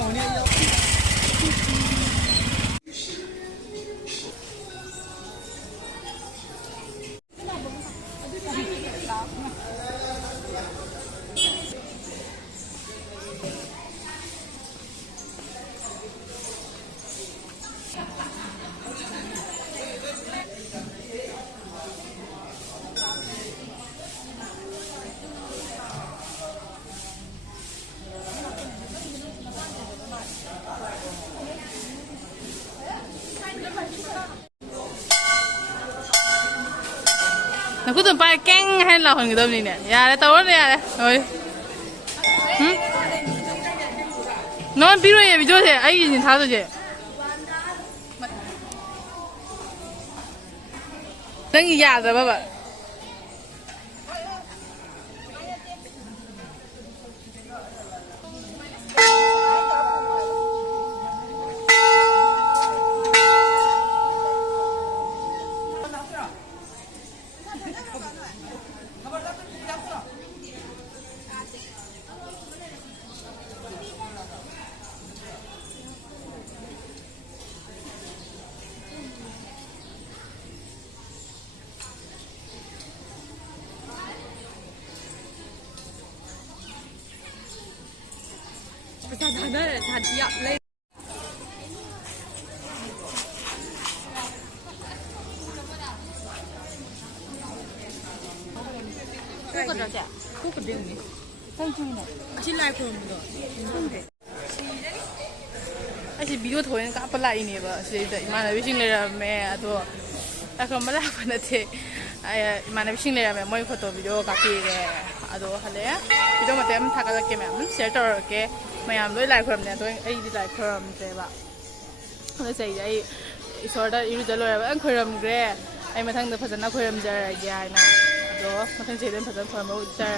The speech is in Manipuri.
我呢要。那可能把梗还老很多年呢，呀，到了呢，哎，那比如也比较些，哎，已经差多些。等一下子，爸爸。他只要累。그거 저자. 그거 되니? 상중이네. 진라이 그런거. 근데. 아시 비디오 토엔 까빨라이네 봐. 시대 이만한 위싱레라메 아도 아까 말하는데 아야 이만한 위싱레라메 뭐이 포토 비디오 까피게 아도 할래. 비디오 맞으면 타가게 면 셀터게 마ямด้วยไลฟ์ครัมเนี่ยตัวไอ้ดีไลฟ์ครัมเจ๊บะแล้วใส่ไอ้สอดได้ยูจะลอยแบบครัมเกรไอ้มาทั้งเดือพัฒนาครัมจะอะไรอย่างน่ะตัวมาทั้งเจเดนพัฒนาครัมจะ